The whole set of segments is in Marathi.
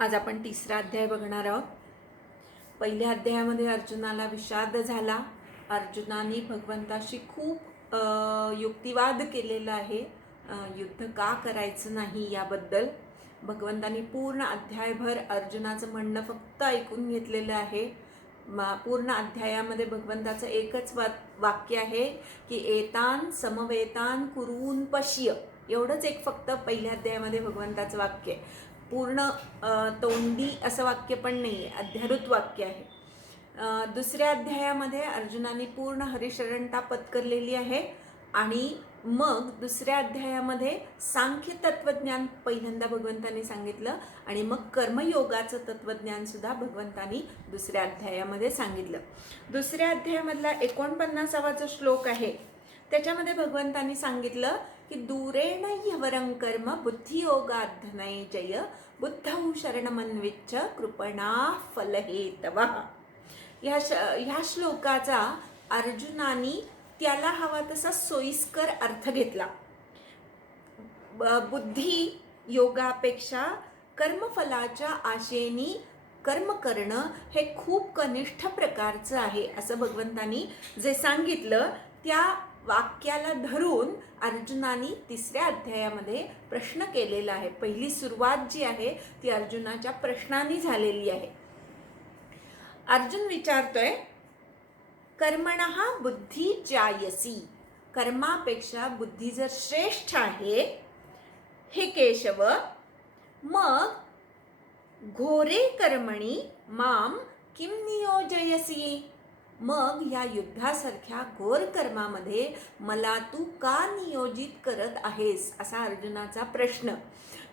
आज आपण तिसरा अध्याय बघणार आहोत. पहिल्या अध्यायामध्ये अर्जुनाला विषाद झाला. अर्जुनाने भगवंताशी खूप युक्तिवाद केलेला आहे. युद्ध का करायचं नाही याबद्दल भगवंतानी पूर्ण अध्यायभर अर्जुनाचं म्हणणं फक्त ऐकून घेतलेलं आहे. पूर्ण अध्यायामध्ये भगवंताचं एकच वाक्य आहे की एतान समवेतान कुरून पश्य. एवढंच एक फक्त पहिल्या अध्यायामध्ये भगवंताचं वाक्य आहे. पूर्ण तोंडी असं वाक्य पण नाही आहे, अध्यारूत वाक्य आहे. दुसऱ्या अध्यायामध्ये अर्जुनाने पूर्ण हरिशरणता पत्करलेली आहे आणि मग दुसऱ्या अध्यायामध्ये सांख्य तत्वज्ञान पहिल्यांदा भगवंतांनी सांगितलं आणि मग कर्मयोगाचं तत्वज्ञानसुद्धा भगवंतांनी दुसऱ्या अध्यायामध्ये सांगितलं. दुसऱ्या अध्यायामधला 49वा जो श्लोक आहे त्याच्यामध्ये भगवंतांनी सांगितलं की दूरेण ह्यवरं कर्म बुद्धियोगात् धनंजय बुद्धौ शरणमन्विच्छ कृपणा फलहेतवः. ह्या श्लोकाचा अर्जुनानी त्याला हवा तसा सोयीस्कर अर्थ घेतला. बुद्धी योगापेक्षा कर्मफलाच्या आशेने कर्म करणं हे खूप कनिष्ठ प्रकारचं आहे असं भगवंतांनी जे सांगितलं त्या वाक्याला धरून अर्जुनानी तिसऱ्या अध्यायामध्ये प्रश्न केलेला आहे. पहिली सुरुवात जी आहे ती अर्जुनाच्या प्रश्नांनी झालेली आहे. अर्जुन विचारतोय कर्मणः बुद्धी जायसी. कर्मापेक्षा बुद्धी जर श्रेष्ठ आहे हे केशव, मग घोरे कर्मणी माम किम नियोजयसी. मग या युद्धासारख्या घोर कर्मामध्ये मला तू का नियोजित करत आहेस असा अर्जुनाचा प्रश्न.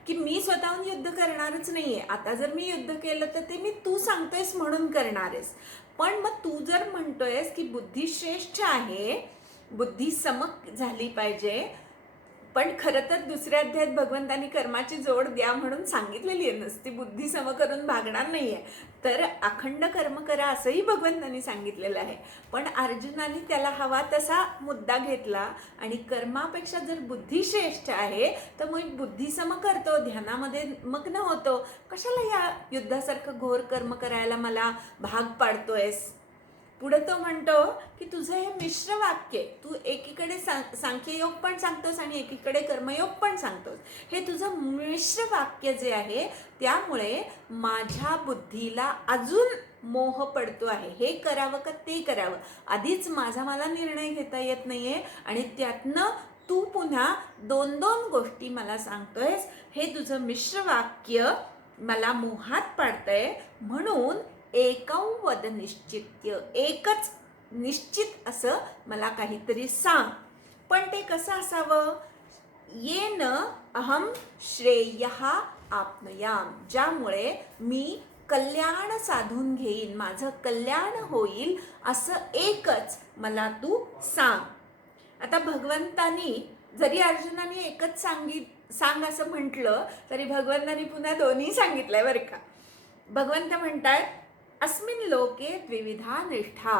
की मी स्वतःहून युद्ध करणारच नाहीये. आता जर मी युद्ध केलं तर ते मी तू सांगतोयस म्हणून करणारेस. पण मग तू जर म्हणतोयस की बुद्धी श्रेष्ठ आहे, बुद्धी समक झाली पाहिजे, पण खरं तर दुसऱ्या अध्यायात भगवंतांनी कर्माची जोड द्या म्हणून सांगितलेली आहे. नसती बुद्धी सम करून भागणार नाहीये, तर अखंड कर्म करा असंही भगवंतांनी सांगितलेलं आहे. पण अर्जुनाने त्याला हवा तसा मुद्दा घेतला आणि कर्मापेक्षा जर बुद्धी श्रेष्ठ आहे तर मग बुद्धी सम करतो, ध्यानामध्ये मग्न होतो. कशाला या युद्धासारखं घोर कर्म करायला मला भाग पाडतोयस. पुढे तो म्हणतो की तुझं हे मिश्र वाक्य, तू एकीकडे सांख्ययोग पण सांगतोस आणि एकीकडे कर्मयोग पण सांगतोस. हे तुझं मिश्र वाक्य जे आहे त्यामुळे माझ्या बुद्धीला अजून मोह पडतो आहे. हे करावं का ते करावं, आधीच मला निर्णय घेता येत नाहीये आणि त्यातनं तू पुन्हा दोन गोष्टी मला सांगतोयस. हे तुझं मिश्र वाक्य मला मोहात पाडतंय. म्हणून एकं वद निश्चित्य, एकच निश्चित असं मला काहीतरी सांग. पण ते कसं असावं. येन अहम श्रेयः आप्नुयाम, ज्यामुळे मी कल्याण साधून घेईन, माझं कल्याण होईल असं एकच मला तू सांग. आता भगवंतानी जरी अर्जुनाने एकच सांग असं म्हटलं तरी भगवंतानी पुन्हा दोन्ही सांगितलंय बरं का. भगवंत म्हणतात अस्मिन लोके द्विविधा निष्ठा.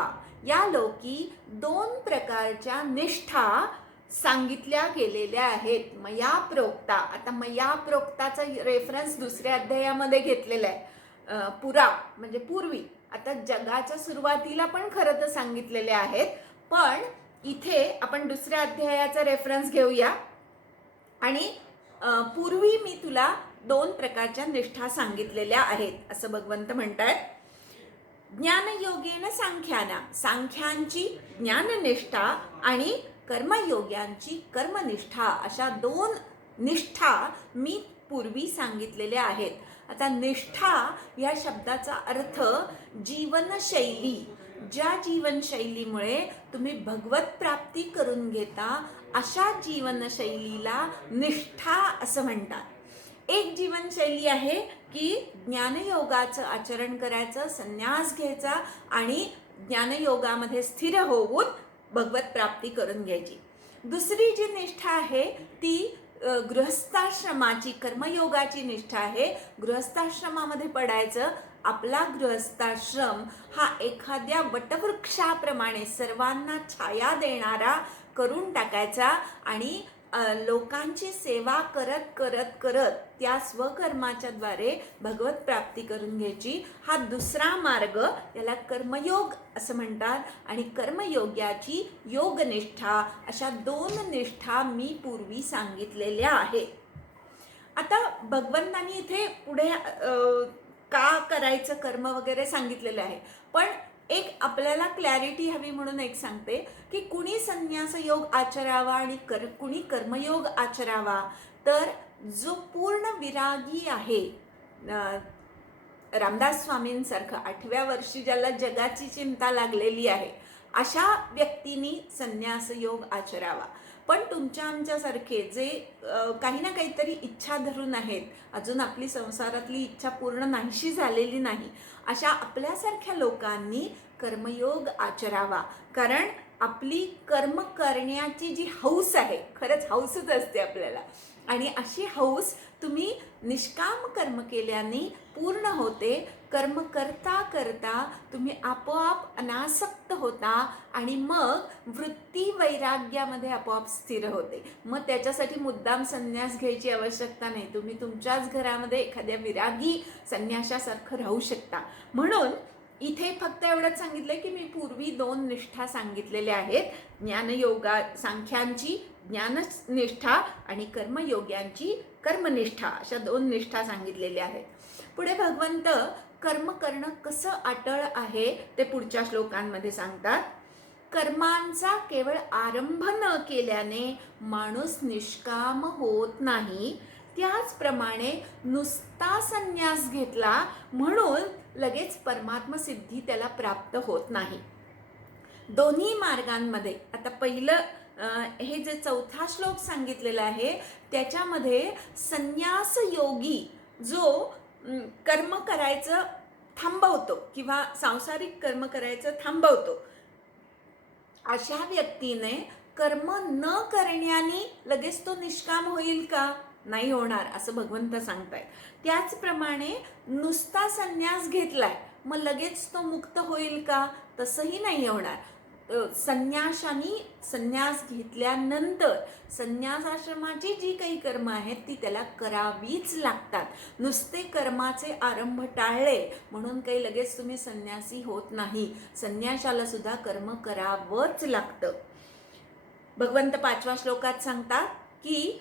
या लोकी दोन प्रकारच्या निष्ठा सांगितल्या गेलेल्या आहेत. मया प्रोक्ता. आता मया प्रोक्ताचा रेफरन्स दुसऱ्या अध्यायामध्ये घेतलेला आहे. पुरा म्हणजे पूर्वी. आता जगाच्या सुरुवातीला पण खरं तर सांगितलेले आहेत, पण इथे आपण दुसऱ्या अध्यायाचा रेफरन्स घेऊया आणि पूर्वी मी तुला दोन प्रकारच्या निष्ठा सांगितलेल्या आहेत असं भगवंत म्हणतात. ज्ञानयोगेन सांख्याना, सांख्यांची ज्ञाननिष्ठा आणि कर्मयोग्यांची कर्मनिष्ठा, अशा दोन निष्ठा मी पूर्वी सांगितलेल्या आहेत. आता निष्ठा या शब्दाचा अर्थ जीवनशैली. ज्या जीवनशैलीमुळे तुम्ही भगवत प्राप्ती करून घेता अशा जीवनशैलीला निष्ठा असं म्हणतात. एक जीवनशैली आहे की ज्ञानयोगाचं आचरण करायचं, संन्यास घ्यायचा आणि ज्ञानयोगामध्ये स्थिर होऊन भगवत प्राप्ती करून घ्यायची. दुसरी जी निष्ठा आहे ती गृहस्थाश्रमाची, कर्मयोगाची निष्ठा आहे. गृहस्थाश्रमामध्ये पडायचं. आपला गृहस्थाश्रम हा एखाद्या वटवृक्षाप्रमाणे सर्वांना छाया देणारा करून टाकायचा आणि लोकांची सेवा करत करत करत त्या स्वकर्माच्या द्वारे भगवत प्राप्ती करून घ्यायची, हा दुसरा मार्ग, याला कर्मयोग असं म्हणतात. आणि कर्मयोग्याची योगनिष्ठा, अशा 2 निष्ठा मी पूर्वी सांगितलेल्या आहेत. आता भगवंतांनी इथे पुढे का करायचं कर्म वगैरे सांगितलेलं आहे, पण एक आपल्याला क्लॅरिटी हवी म्हणून एक सांगते की कुणी संन्यास योग आचरावा आणि कुणी कर्मयोग आचरावा. तर जो पूर्ण विरागी आहे, रामदास स्वामींसारखं 8व्या वर्षी ज्याला जगाची चिंता लागलेली आहे, अशा व्यक्तींनी संन्यास योग आचरावा. पण तुमच्या आमच्यासारखे जे काही ना काहीतरी इच्छा धरून आहेत, अजून आपली संसारातली इच्छा पूर्ण नाहीशी झालेली नाही, अशा आपल्यासारख्या लोकांनी कर्मयोग आचरावा. कारण आपली कर्म करण्याची जी हौस आहे, खरंच हौसच असते आपल्याला, आणि अशी हौस तुम्ही निष्काम कर्म केल्याने पूर्ण होते. कर्म करता करता तुम्ही आपोआप अनासक्त होता आणि मग वृत्ती वैराग्यामध्ये आपोआप स्थिर होते. मग त्याच्यासाठी मुद्दाम संन्यास घ्यायची आवश्यकता नाही. तुम्ही तुमच्याच घरामध्ये एखाद्या विरागी संन्यासासारखं राहू शकता. म्हणून इथे फक्त एवढंच सांगितलं की मी पूर्वी 2 निष्ठा सांगितलेल्या आहेत, ज्ञानयोगा सांख्यांची ज्ञाननिष्ठा आणि कर्मयोग्यांची कर्मनिष्ठा, अशा 2 निष्ठा सांगितलेल्या आहेत. पुढे भगवंत कर्म करणं कसं अटळ आहे ते पुढच्या श्लोकांमध्ये सांगतात. कर्मांचा केवळ आरंभ न केल्याने माणूस निष्काम होत नाही, त्याचप्रमाणे नुसता संन्यास घेतला म्हणून लगेच परमात्म सिद्धी त्याला प्राप्त होत नाही. दोन्ही मार्गांमध्ये, आता पहिलं हे जे 4था श्लोक सांगितलेला आहे त्याच्यामध्ये संन्यास योगी जो कर्म करायचं थांबवतो किंवा सांसारिक कर्म करायचं थांबवतो, अशा व्यक्तीने कर्म न करण्याने लगेच तो निष्काम होईल का? नाही होणार, असं भगवंत सांगतायत. त्याचप्रमाणे नुसता संन्यास घेतलाय मग लगेच तो मुक्त होईल का? तसंही नाही होणार. संन्यास घेतल्यानंतर संन्यासाश्रमाची जी काही कर्म आहेत ती त्याला करावीच लागतात. नुसते कर्माचे आरंभ टाळले म्हणून काही लगेच तुम्ही संन्यासी होत नाही. संन्यासाला सुद्धा कर्म करावंच लागतं. भगवंत 5व्या श्लोकात सांगतात की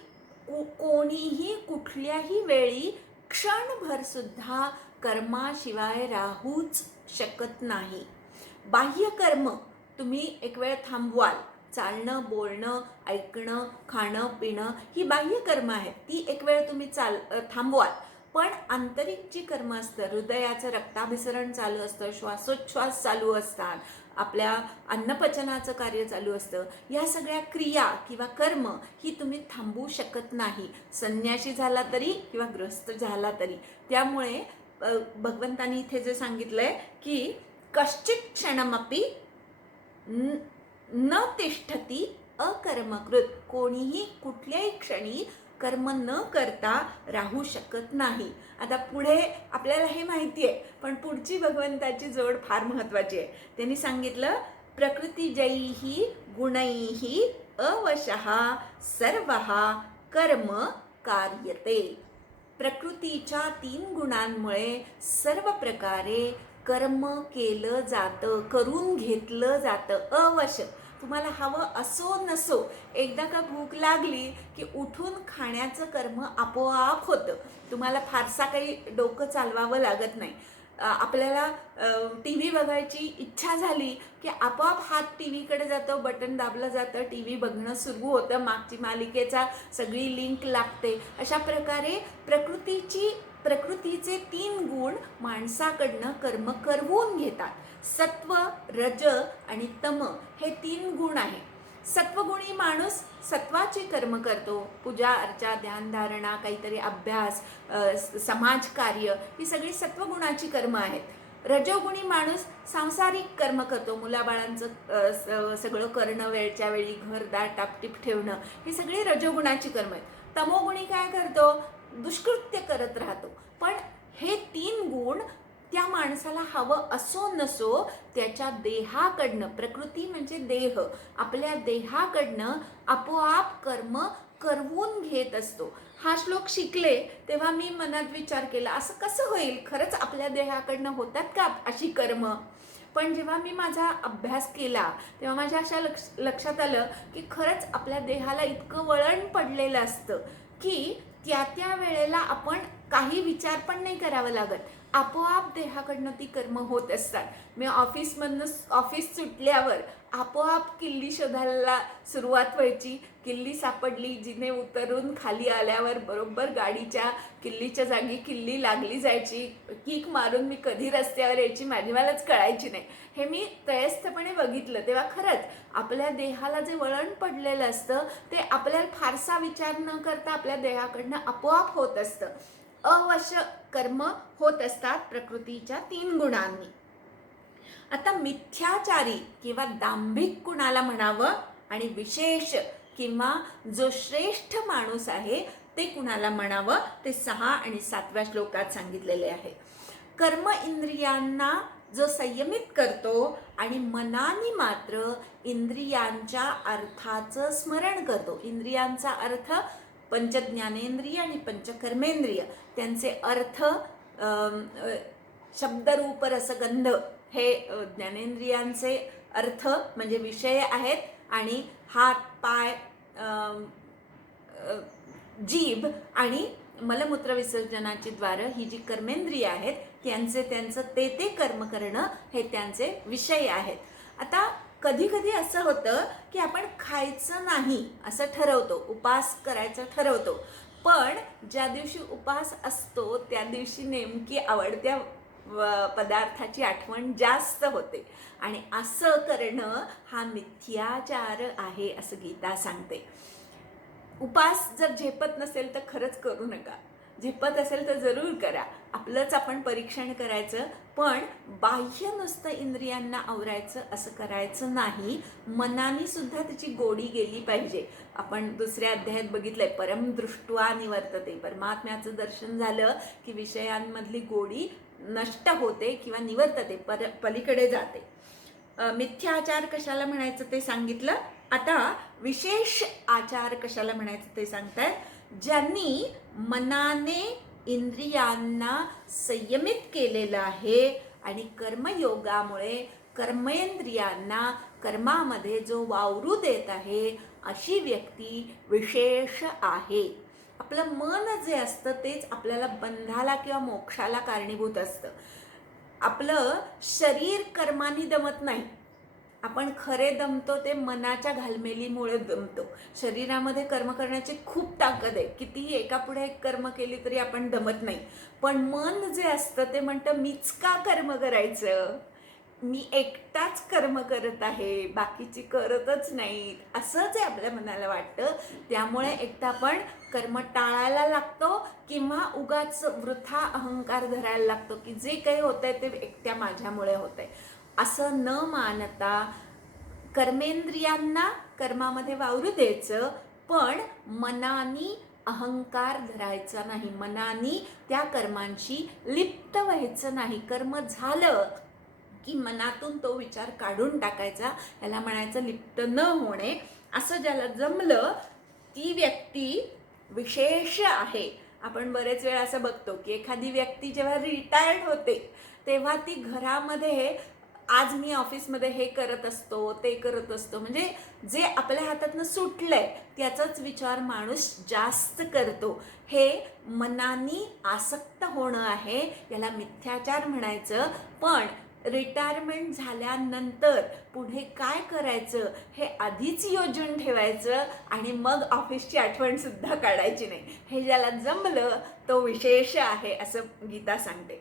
कोणीही कुठल्याही वेळी क्षणभर सुद्धा कर्माशिवाय राहूच शकत नाही. बाह्य कर्म तुम्ही एक वेळ थांबवाल, चालणं, बोलणं, ऐकणं, खाणं, पिणं ही बाह्य कर्म आहेत, ती एक वेळ तुम्ही थांबवाल. पण आंतरिक जी कर्म असतं, हृदयाचं रक्ताभिसरण चालू असतं, श्वासोच्छ्वास चालू असतात, आपल्या अन्नपचनाचं कार्य चालू असतं, या सगळ्या क्रिया किंवा कर्म ही तुम्ही थांबवू शकत नाही, संन्यासी झाला तरी किंवा गृहस्थ झाला तरी. त्यामुळे भगवंतांनी इथे जे सांगितलंय की कश्चित क्षणमपि न तिष्ठती अकर्मकृत, कोणीही कुठल्याही क्षणी कर्म न करता राहू शकत नाही. आता पुढे आपल्याला हे माहिती आहे, पण पुढची भगवंताची जोड फार महत्त्वाची आहे. त्यांनी सांगितलं प्रकृतिजैहि गुणैहि अवशः सर्वः कर्म कार्यते. प्रकृतीच्या 3 गुणांमुळे सर्व प्रकारे कर्म केलं जातं, करून घेतलं जातं. अवश, तुम्हाला हवं असो नसो, एकदा का भूक लागली की उठून खाण्याचं कर्म आपोआप होतं. तुम्हाला फारसा काही डोकं चालवावं लागत नाही. आपल्याला टी व्ही बघायची इच्छा झाली की आपोआप हात टी व्हीकडे जातो, बटन दाबलं जातं, टी व्ही बघणं सुरू होतं, मागची मालिकेचा सगळी लिंक लागते. अशा प्रकारे प्रकृतीचे 3 गुण माणसाकडनं कर्म करवून घेतात. सत्व, रज आणि तम हे 3 गुण आहे. सत्वगुणी माणूस सत्वाची कर्म करतो, पूजा अर्चा, ध्यानधारणा, काहीतरी अभ्यास, समाजकार्य, ही सगळी सत्वगुणाची कर्म आहेत. रजोगुणी माणूस सांसारिक कर्म करतो, मुलाबाळांचं सगळं करणं, वेळच्या वेळी घरदार टापटीप ठेवणं, ही सगळी रजोगुणाची कर्म आहेत. तमोगुणी काय करतो? दुष्कृत्य करत राहतो. पण हे 3 गुण त्या माणसाला हवं असो नसो त्याच्या देहाकडनं, प्रकृती म्हणजे देह, आपल्या देहाकडनं आपोआप कर्म करवून घेत असतो. हा श्लोक शिकले तेव्हा मी मनात विचार केला, असं कसं होईल, खरंच आपल्या देहाकडनं होतात का अशी कर्म? पण जेव्हा मी माझा अभ्यास केला तेव्हा माझ्या अशा लक्षात आलं की खरंच आपल्या देहाला इतकं वळण पडलेलं असतं की त्या त्या वेळेला आपण काही विचार पण नाही करावं लागत, आपोआप देहाकडनं ती कर्म होत असतात. मी ऑफिस सुटल्यावर आपोआप किल्ली शोधायला सुरुवात व्हायची. किल्ली सापडली, जिने उतरून खाली आल्यावर बरोबर गाडीच्या किल्लीच्या जागी किल्ली लागली जायची. किक मारून मी कधी रस्त्यावर यायची माझी मलाच कळायची नाही. हे मी त्रयस्थपणे बघितलं. तेव्हा खरंच आपल्या देहाला जे वळण पडलेलं असतं ते आपल्याला फारसा विचार न करता आपल्या देहाकडनं आपोआप होत असतं. अवश्य कर्म होत असतात प्रकृतीच्या 3 गुणांनी. आता मिथ्याचारी किंवा दांभिक कुणाला म्हणावं आणि विशेष किंवा जो श्रेष्ठ माणूस आहे ते कुणाला म्हणावं ते 6 आणि 7व्या श्लोकात सांगितलेले आहे. कर्म इंद्रियांना जो संयमित करतो आणि मनाने मात्र इंद्रियांच्या अर्थाचं स्मरण करतो. इंद्रियांचा अर्थ पंचज्ञानेंद्रिय आणि पंचकर्मेंद्रिय, त्यांचे अर्थ शब्दरूप रसगंध हे ज्ञानेंद्रियांचे अर्थ म्हणजे विषय आहेत आणि हात पाय जीभ आणि मलमूत्र विसर्जनाची द्वारं ही जी कर्मेंद्रिय आहेत त्यांचं ते कर्म करणं हे त्यांचे विषय आहेत. आता कधी कधी असं होतं की आपण खायचं नाही असं ठरवतो, उपास करायचं ठरवतो, पण ज्या दिवशी उपास असतो त्या दिवशी नेमकी आवडत्या पदार्थाची आठवण जास्त होते आणि असं करणं हा मिथ्याचार आहे असं गीता सांगते. उपास जर झेपत नसेल तर खरंच करू नका, झेपत असेल तर जरूर करा, आपलंच आपण परीक्षण करायचं, पण बाह्य नुसतं इंद्रियांना आवरायचं असं करायचं नाही. मनाने सुद्धा त्याची गोडी गेली पाहिजे. आपण दुसऱ्या अध्यायात बघितलंय, परमदृष्ट्वा निवर्तते, परमात्म्याचं दर्शन झालं की विषयांमधली गोडी नष्ट होते किंवा निवर्तते, पलीकडे जाते. मिथ्याचार कशाला म्हणायचं ते सांगितलं. आता विशेष आचार कशाला म्हणायचं ते सांगतायत. ज्यांनी मनाने इंद्रियांना संयमित केलेलं आहे आणि कर्मयोगामुळे कर्मेंद्रियांना कर्मामध्ये जो वावरू देत आहे अशी व्यक्ती विशेष आहे. आपलं मन जे असतं तेच आपल्याला बंधाला किंवा मोक्षाला कारणीभूत असतं. आपलं शरीर कर्मानी दमत नाही, आपण खरे दमतो ते मनाच्या घालमेलीमुळे दमतो. शरीरामध्ये कर्म करण्याची खूप ताकद आहे, कितीही एकापुढे एक कर्म केली तरी आपण दमत नाही, पण मन जे असतं ते म्हणतं मीच का कर्म करायचं, मी एकटाच कर्म करत आहे, बाकीची करतच नाही, असंच आहे आपल्या मनाला वाटतं. त्यामुळे एकदा आपण कर्म टाळायला लागतो किंवा उगाच वृथा अहंकार धरायला लागतो की जे काही होतंय ते एकट्या माझ्यामुळे होतंय. असं न मानता कर्मेंद्रियांना कर्मामध्ये वावरू द्यायचं, पण मनानी अहंकार धरायचा नाही, मनानी त्या कर्मांशी लिप्त व्हायचं नाही. कर्म झालं की मनातून तो विचार काढून टाकायचा, याला म्हणायचं लिप्त न होणे. असं ज्याला जमलं ती व्यक्ती विशेष आहे. आपण बरेच वेळा असं बघतो की एखादी व्यक्ती जेव्हा रिटायर्ड होते तेव्हा ती घरामध्ये आज मी ऑफिसमध्ये हे करत असतो ते करत असतो, म्हणजे जे आपल्या हातातनं सुटलंय त्याचाच विचार माणूस जास्त करतो. हे मनानी आसक्त होणं आहे, याला मिथ्याचार म्हणायचं. पण रिटायरमेंट झाल्यानंतर पुढे काय करायचं हे आधीच योजून ठेवायचं आणि मग ऑफिसची आठवण सुद्धा काढायची नाही. हे ज्याला जमलं तो विशेष आहे असं गीता सांगते.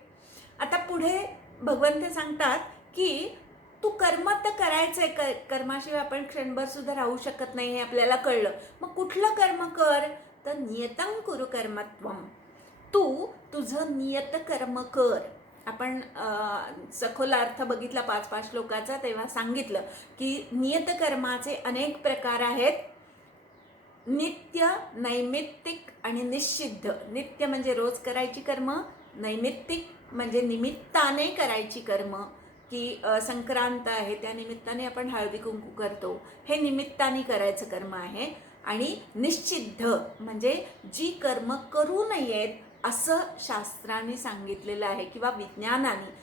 आता पुढे भगवंत सांगतात की तू कर्म तर करायचंय, कर्माशिवाय आपण क्षणभर सुद्धा राहू शकत नाही हे आपल्याला कळलं, मग कुठलं कर्म कर तर नियतं कुरु कर्मत्वम, तू तुझं नियत कर्म कर. आपण सखोल अर्थ बघितला 5-5 श्लोकाचा, तेव्हा सांगितलं की नियत कर्माचे अनेक प्रकार आहेत. नित्य, नैमित्तिक आणि निषिद्ध. नित्य म्हणजे रोज करायची कर्म, नैमित्तिक म्हणजे निमित्ताने करायची कर्म, की संक्रांत आहे त्या निमित्ताने आपण हळदी कुंकू करतो, हे निमित्ताने करायचं कर्म आहे. आणि निश्चिद्ध म्हणजे जी कर्म करू नयेत असं शास्त्रांनी सांगितलेलं आहे किंवा विज्ञानाने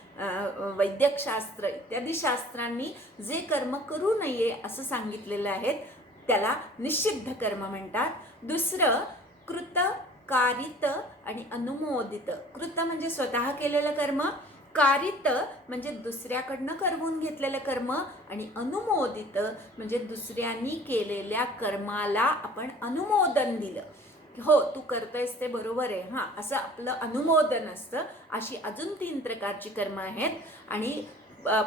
वैद्यकशास्त्र इत्यादी शास्त्रांनी जे कर्म करू नये असं सांगितलेलं आहे त्याला निषिद्ध कर्म म्हणतात. दुसरं कृत, कारित आणि अनुमोदित. कृत म्हणजे स्वतः केलेलं कर्म, कारित म्हणजे दुसऱ्याकडनं करवून घेतलेलं कर्म आणि अनुमोदित म्हणजे दुसऱ्यांनी केलेल्या कर्माला आपण अनुमोदन दिलं. हो, तू करतोयस ते बरोबर आहे हां, असं आपलं अनुमोदन असतं. अशी अजून 3 प्रकारची कर्म आहेत. आणि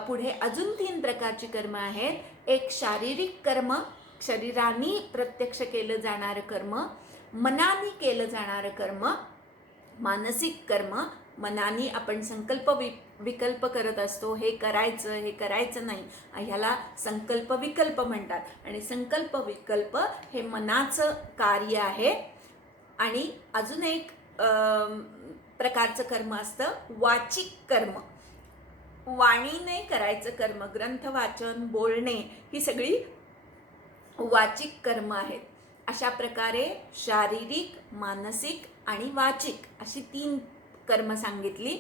पुढे अजून 3 प्रकारची कर्म आहेत. एक शारीरिक कर्म, शरीराने प्रत्यक्ष केलं जाणारं कर्म, मनाने केलं जाणारं कर्म, मानसिक कर्म. मनाने आपण संकल्प विकल्प करत असतो, हे करायचं हे करायचं नाही, ह्याला संकल्प विकल्प म्हणतात. आणि संकल्प विकल्प हे मनाचं कार्य आहे. आणि अजून एक प्रकारचं कर्म असतं वाचिक कर्म. वाणीने करायचं कर्म, ग्रंथ वाचन, बोलणे ही सगळी वाचिक कर्म आहेत. अशा प्रकारे शारीरिक, मानसिक आणि वाचिक अशी 3 कर्म सांगितली.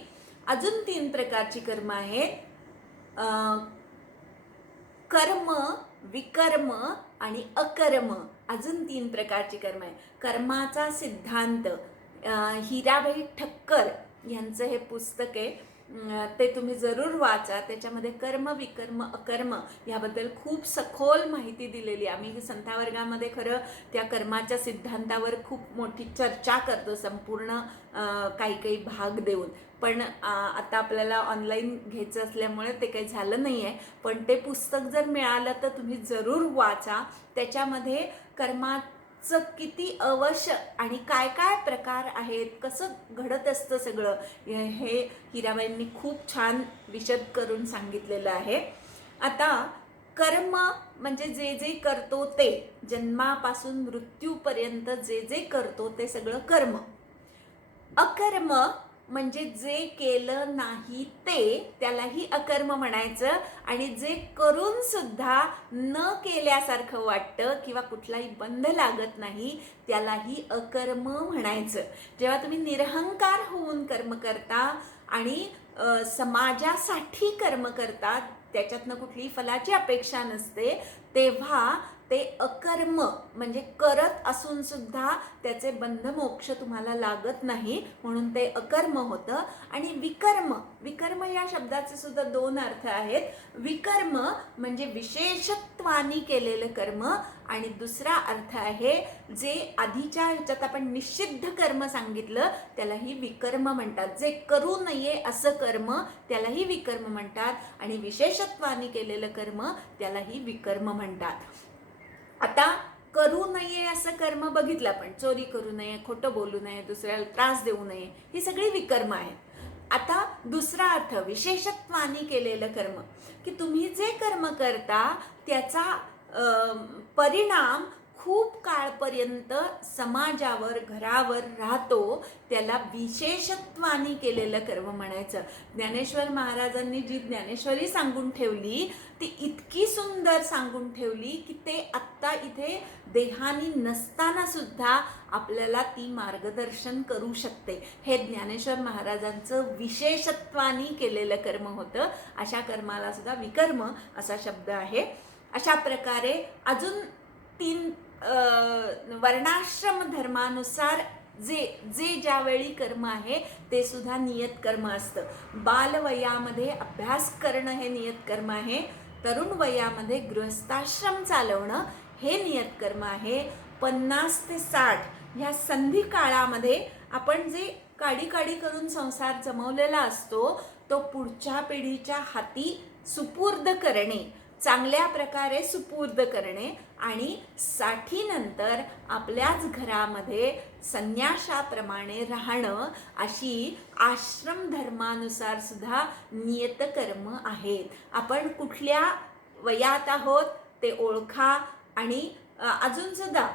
अजून 3 प्रकारची कर्म आहेत. कर्म, विकर्म आणि अकर्म. अजून 3 प्रकारची कर्म आहे. कर्माचा सिद्धांत हिराबाई ठक्कर यांचं हे पुस्तक आहे, ते तुम्ही जरूर वाचा. त्याच्यामध्ये कर्म, विकर्म, अकर्म याबद्दल खूप सखोल माहिती दिलेली. आम्ही संथावर्गामध्ये खरं त्या कर्माच्या सिद्धांतावर खूप मोठी चर्चा करतो, संपूर्ण काही भाग देऊन. पण आता आपल्याला ऑनलाईन घ्यायचं असल्यामुळे ते काही झालं नाही आहे. पण ते पुस्तक जर मिळालं तर तुम्ही जरूर वाचा. त्याच्यामध्ये कर्माचं किती अवश्य आणि काय काय प्रकार आहेत, कसं घडत असतं सगळं, हे हिराबाईंनी खूप छान विशद करून सांगितलेलं आहे. आता कर्म म्हणजे जे जे करतो ते, जन्मापासून मृत्यूपर्यंत जे जे करतो ते सगळं कर्म. अकर्म म्हणजे जे केलं नाही ते, त्यालाही अकर्म म्हणायचं. आणि जे करून सुद्धा न केल्यासारखं वाटतं किंवा कुठलाही बंध लागत नाही त्यालाही अकर्म म्हणायचं. जेव्हा तुम्ही निरहंकार होऊन कर्म करता आणि समाजासाठी कर्म करता, त्याच्यातनं कुठलीही फलाची अपेक्षा नसते, तेव्हा ते अकर्म म्हणजे करत असून सुद्धा त्याचे बंध मोक्ष तुम्हाला लागत नाही, म्हणून ते अकर्म होतं. आणि विकर्म, विकर्म या शब्दाचे सुद्धा 2 अर्थ आहेत. विकर्म म्हणजे विशेषत्वाने केलेलं कर्म आणि दुसरा अर्थ आहे जे आधीच्या ह्याच्यात आपण निषिद्ध कर्म सांगितलं त्यालाही विकर्म म्हणतात. जे करू नये असं कर्म त्यालाही विकर्म म्हणतात आणि विशेषत्वाने केलेलं कर्म त्यालाही विकर्म म्हणतात. आता करू नये असं कर्म बघितलं आपण, चोरी करू नये, खोटं बोलू नये, दुसऱ्याला त्रास देऊ नये, ही सगळी विकर्म आहेत. आता दुसरा अर्थ विशेषत्वाने केलेलं कर्म, की तुम्ही जे कर्म करता त्याचा परिणाम खूप काळपर्यंत समाजावर, घरावर राहतो, त्याला विशेषत्वाने केलेलं कर्म म्हणायचं. ज्ञानेश्वर महाराजांनी जी ज्ञानेश्वरी सांगून ठेवली ती इतकी सुंदर सांगून ठेवली की ते आत्ता इथे देहानी नसताना सुद्धा आपल्याला ती मार्गदर्शन करू शकते. हे ज्ञानेश्वर महाराजांचं विशेषत्वाने केलेलं कर्म होतं. अशा कर्माला सुद्धा विकर्म असा शब्द आहे. अशा प्रकारे अजून 3 वर्णाश्रम धर्मानुसार जे जे ज्यावेळी कर्म आहे ते सुद्धा नियत कर्म असतं. बालवयामध्ये अभ्यास करणं हे नियत कर्म आहे. तरुण वयामध्ये गृहस्थाश्रम चालवणं हे नियत कर्म आहे. 50 ते 60 ह्या संधी काळामध्ये आपण जे काडी करून संसार जमवलेला असतो तो पुढच्या पिढीच्या हाती सुपूर्द करणे, चांगल्या प्रकारे सुपूर्द करणे आणि 60 नंतर आपल्याच घरामध्ये संन्याशाप्रमाणे राहणं अशी आश्रम धर्मानुसार सुद्धा नियतकर्म आहेत. आपण कुठल्या वयात आहोत ते ओळखा. आणि अजून सुद्धा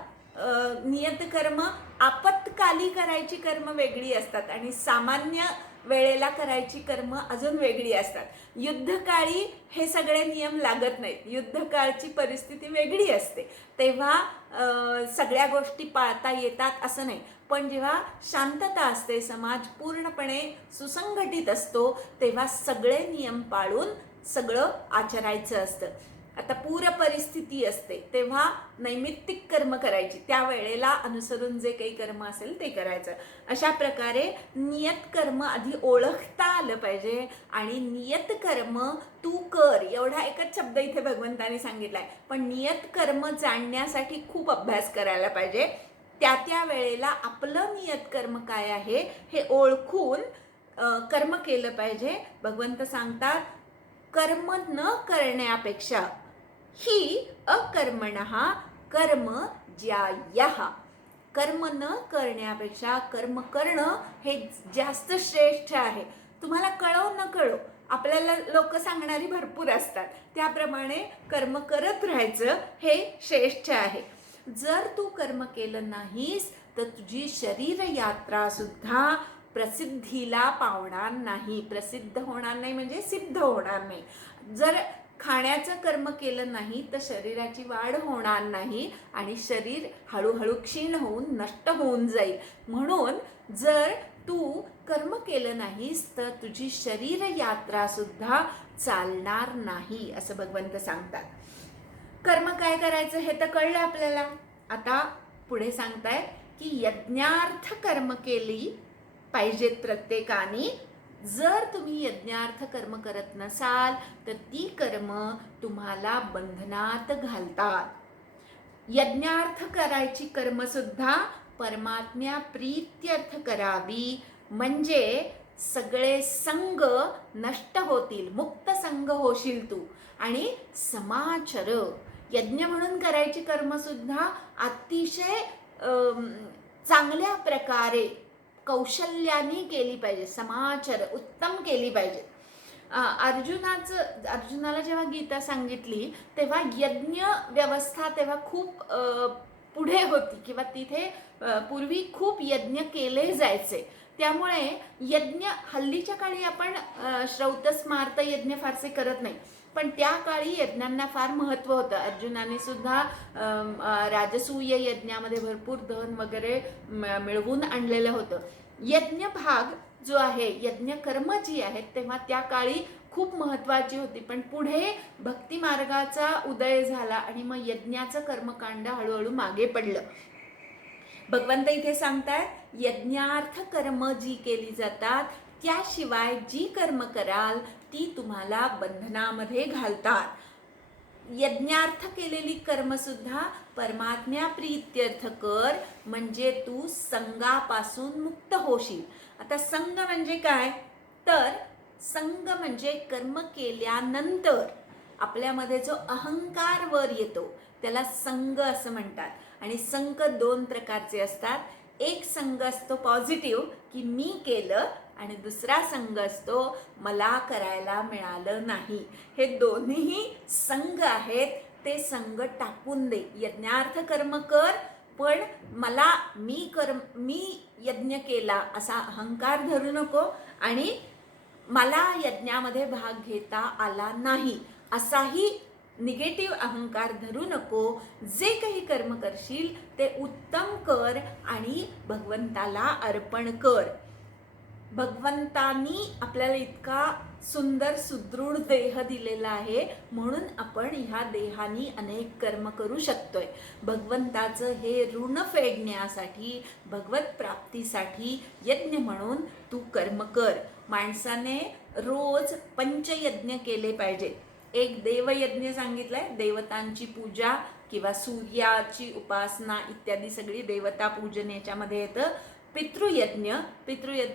नियतकर्म आपत्काली करायची कर्म वेगळी असतात आणि सामान्य वेळेला करायची कर्म अजून वेगळी असतात. युद्धकाळी हे सगळे नियम लागत नाहीत. युद्धकाळची परिस्थिती वेगळी असते, तेव्हा सगळ्या गोष्टी पाळता येतात असं नाही. पण जेव्हा शांतता असते, समाज पूर्णपणे सुसंघटित असतो, तेव्हा सगळे नियम पाळून सगळं आचरायचं असतं. आता पूर परिस्थिती असते तेव्हा नैमित्तिक कर्म करायची, त्या वेळेला अनुसरून जे काही कर्म असेल ते करायचं. अशा प्रकारे नियत कर्म आधी ओळखता आलं पाहिजे आणि नियत कर्म तू कर एवढा एकच शब्द इथे भगवंतानी सांगितलाय. पण नियत कर्म जाणण्यासाठी खूप अभ्यास करायला पाहिजे. त्या वेळेला आपलं नियत कर्म काय आहे हे ओळखून कर्म केलं पाहिजे. भगवंत सांगतात, कर्म न करण्यापेक्षा ही अकर्मणः कर्म ज्यायः. कर्म न करण्यापेक्षा कर्म करणं हे जास्त श्रेष्ठ आहे. तुम्हाला कळो न कळो आपल्याला लोक सांगणारी भरपूर असतात, त्याप्रमाणे कर्म करत राहायचं हे श्रेष्ठ आहे. जर तू कर्म केलं नाहीस तर तुझी शरीर यात्रा सुद्धा प्रसिद्धीला पावणार नाही. प्रसिद्ध होणार नाही म्हणजे सिद्ध होणार नाही. जर खाण्याचं कर्म केलं नाही तर शरीराची वाढ होणार नाही आणि शरीर हळूहळू क्षीण होऊन नष्ट होऊन जाईल. म्हणून जर तू कर्म केलं नाहीस तर तुझी शरीर यात्रा सुद्धा चालणार नाही असं भगवंत सांगतात. कर्म काय करायचं हे तर कळलं आपल्याला. आता पुढे सांगतायत की यज्ञार्थ कर्म केली पाहिजेत प्रत्येकाने. जर तुम्ही यज्ञार्थ कर्म करत नसाल तर ती कर्म तुम्हाला बंधनात घालतात. यज्ञार्थ करायची कर्म सुद्धा परमात्म्या प्रीत्यर्थ करावी, म्हणजे सगळे संग नष्ट होतील, मुक्त संग होशील तू. आणि समाचर यज्ञ म्हणून करायची कर्म सुद्धा अतिशय चांगल्या प्रकारे कौशल्याने केली पाहिजे. समाचार उत्तम केली पाहिजे. अर्जुनाला जेव्हा गीता सांगितली तेव्हा यज्ञ व्यवस्था तेव्हा खूप पुढे होती, किंवा तिथे पूर्वी खूप यज्ञ केले जायचे. त्यामुळे यज्ञ हल्लीच्या काळी आपण श्रौत स्मार्त यज्ञ फारसे करत नाही, पण त्या काळी यज्ञांना फार महत्त्व होतं. अर्जुनाने सुद्धा राजसूय यज्ञामध्ये भरपूर धन वगैरे मिळवून आणलेलं होतं. यज्ञ भाग जो आहे, यज्ञ कर्म जी आहेत तेव्हा त्या काळी खूप महत्त्वाची होती. पण पुढे भक्ती मार्गाचा उदय झाला आणि मग यज्ञाचं कर्मकांड हळूहळू मागे पडलं. भगवंत इथे सांगतात, यज्ञार्थ कर्म जी केली जातात त्याशिवाय जी कर्म कराल ती तुम्हाला बंधनामध्ये घालतात. यज्ञार्थ केलेली कर्म सुद्धा परमात्म्या प्रीत्यर्थ कर, म्हणजे तू संगापासून मुक्त होशील. आता संग म्हणजे काय, तर संग म्हणजे कर्म केल्यानंतर आपल्यामध्ये जो अहंकार वर येतो त्याला संग असं म्हणतात. आणि संग दोन प्रकारचे असतात. एक संग असतो पॉझिटिव्ह की मी केलं, आणि दुसरा संघ असतो मला करायला मिळालं नाही. हे दोन्ही संघ आहेत, ते संघ टाकून दे. यज्ञार्थ कर्म कर, पण मी यज्ञ केला असा अहंकार धरू नको, आणि मला यज्ञामध्ये भाग घेता आला नाही असाही निगेटिव्ह अहंकार धरू नको. जे काही कर्म करशील ते उत्तम कर आणि भगवंताला अर्पण कर. भगवंतानी आपल्याला इतका सुंदर सुदृढ देह दिलेला आहे, म्हणून आपण ह्या देहानी अनेक कर्म करू शकतोय. भगवंताचं हे ऋण फेडण्यासाठी, भगवत प्राप्तीसाठी यज्ञ म्हणून तू कर्म कर. माणसाने रोज पंचयज्ञ केले पाहिजे. एक देवयज्ञ सांगितलंय, देवतांची पूजा किंवा सूर्याची उपासना इत्यादी सगळी देवता पूजन याच्यामध्ये येतं. पितृयज्ञ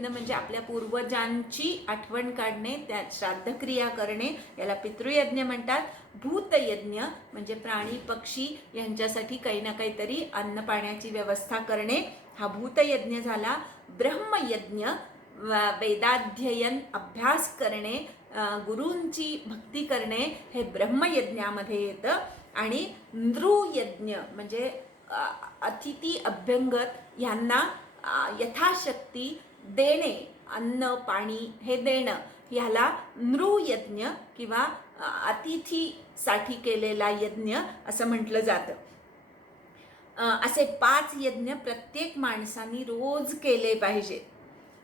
म्हणजे आपल्या पूर्वजांची आठवण काढणे, त्यात श्राद्धक्रिया करणे, याला पितृयज्ञ म्हणतात. भूतयज्ञ म्हणजे प्राणी पक्षी यांच्यासाठी काही ना काहीतरी अन्न पाण्याची व्यवस्था करणे, हा भूतयज्ञ झाला. ब्रह्मयज्ञ वेदाध्ययन अभ्यास करणे, गुरूंची भक्ती करणे, हे ब्रह्मयज्ञामध्ये येतं. आणि नृयज्ञ म्हणजे अतिथी अभ्यंगत यांना यथाशक्ती देणे, अन्न पाणी हे देणं, ह्याला नृयज्ञ किंवा अतिथीसाठी केलेला यज्ञ असं म्हटलं जातं. असे 5 यज्ञ प्रत्येक माणसाने रोज केले पाहिजेत.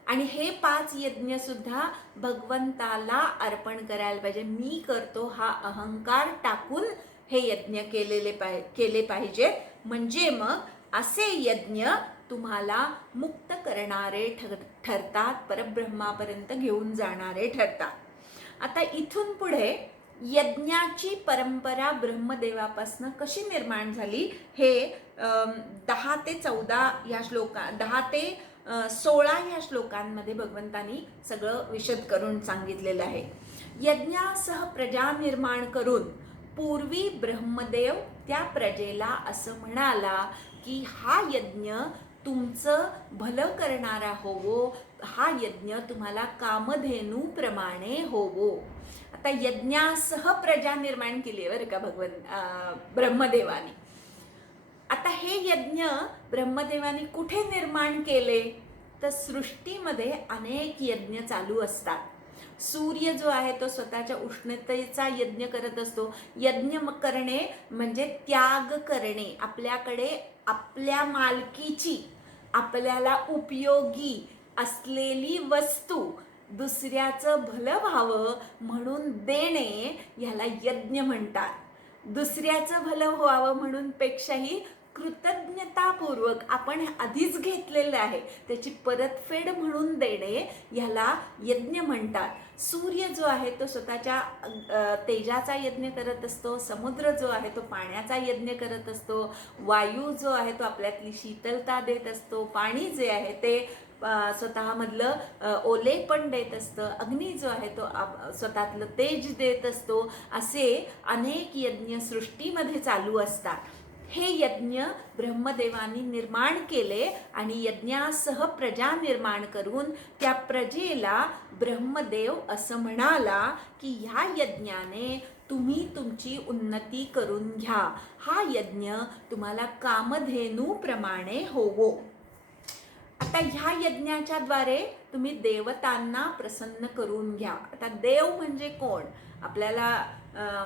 आणि हे 5 यज्ञ सुद्धा भगवंताला अर्पण करायला पाहिजे. मी करतो हा अहंकार टाकून हे यज्ञ केले पाहिजेत. म्हणजे मग असे यज्ञ तुम्हाला मुक्त करणारे ठरतात, परब्रह्मापर्यंत घेऊन जाणारे ठरतात. आता इथून पुढे यज्ञाची परंपरा ब्रह्मदेवापासून कशी निर्माण झाली हे 10 ते 14 या 10 ते 16 या श्लोकांमध्ये भगवंतांनी सगळं विशद करून सांगितलेलं आहे. यज्ञासह प्रजा निर्माण करून पूर्वी ब्रह्मदेव त्या प्रजेला असं म्हणाला की हा यज्ञ तुमचं भलं करणारा होवो, हा यज्ञ तुम्हाला कामधेनूप्रमाणे होवो. आता यज्ञासह प्रजा निर्माण केली आहे बरं का ब्रह्मदेवाने. आता हे यज्ञ ब्रह्मदेवाने कुठे निर्माण केले? तर सृष्टीमध्ये अनेक यज्ञ चालू असतात. सूर्य जो आहे तो स्वतःच्या उष्णतेचा यज्ञ करत असतो. यज्ञ करणे म्हणजे त्याग करणे. आपल्याकडे आपल्या मालकीची, आपल्याला उपयोगी असलेली वस्तू दुसऱ्याचं भलं व्हावं म्हणून देणे याला यज्ञ म्हणतात. दुसऱ्याचं भलं व्हावं म्हणून पेक्षाही कृतज्ञतापूर्वक आपण आधीच घेतलेलं आहे त्याची परतफेड म्हणून देणे याला यज्ञ म्हणतात. सूर्य जो आहे तो स्वतःच्या तेजाचा यज्ञ करत असतो. समुद्र जो आहे तो पाण्याचा यज्ञ करत असतो. वायू जो आहे तो आपल्यातली शीतलता देत असतो. पाणी जे आहे ते स्वतःमधलं ओलेपण देत असतं. अग्नी जो आहे तो स्वतःतलं तेज देत असतो. असे अनेक यज्ञ सृष्टीमध्ये चालू असतात. हे यज्ञ ब्रह्मदेवानी निर्माण केले आणि यज्ञासह प्रजा निर्माण करून त्या प्रजेला ब्रह्मदेव असं म्हणाला की ह्या यज्ञाने तुम्ही तुमची उन्नती करून घ्या. हा यज्ञ तुम्हाला कामधेनूप्रमाणे होवो. आता ह्या यज्ञाच्या द्वारे तुम्ही देवतांना प्रसन्न करून घ्या. आता देव म्हणजे कोण? आपल्याला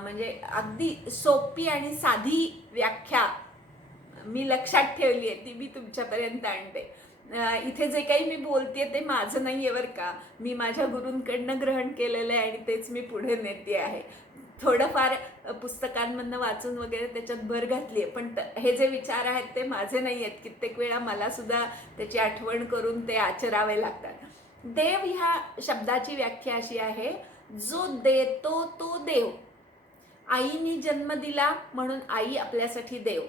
म्हणजे अगदी सोपी आणि साधी व्याख्या मी लक्षात ठेवली आहे, ती मी तुमच्यापर्यंत आणते. इथे जे काही मी बोलते ते माझं नाही आहे बरं का. मी माझ्या गुरूंकडनं ग्रहण केलेलं आहे आणि तेच मी पुढे नेते आहे. थोडंफार पुस्तकांमधनं वाचून वगैरे त्याच्यात भर घातली आहे, पण हे जे विचार आहेत ते माझे नाही आहेत. कित्येक वेळा मला सुद्धा त्याची आठवण करून ते आचरावे लागतात. देव ह्या शब्दाची व्याख्या अशी आहे, जो देतो तो देव. आईनी जन्म दिला म्हणून आई आपल्यासाठी देव.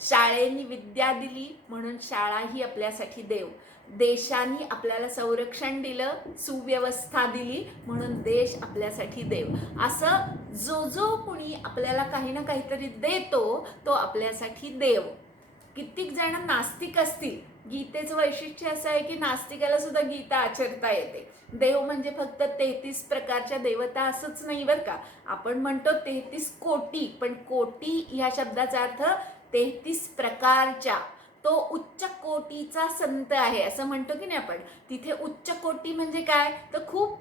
शाळेनी विद्या दिली म्हणून शाळा ही आपल्यासाठी देव. देशाने आपल्याला संरक्षण दिलं, सुव्यवस्था दिली म्हणून देश आपल्यासाठी देव. असं जो जो कुणी आपल्याला काही ना काहीतरी देतो तो आपल्यासाठी देव. कित्येक जण नास्तिक असतील. गीतेचं वैशिष्ट्य असं आहे की नास्तिकाला सुद्धा गीता आचरता येते. देव म्हणजे फक्त 33 प्रकारच्या देवता असंच नाही बरं का. आपण म्हणतो 33 कोटी, पण कोटी ह्या शब्दाचा अर्थ 33 प्रकारच्या. तो उच्च कोटीचा संत आहे असं म्हणतो की नाही आपण. तिथे उच्च कोटी म्हणजे काय? तर खूप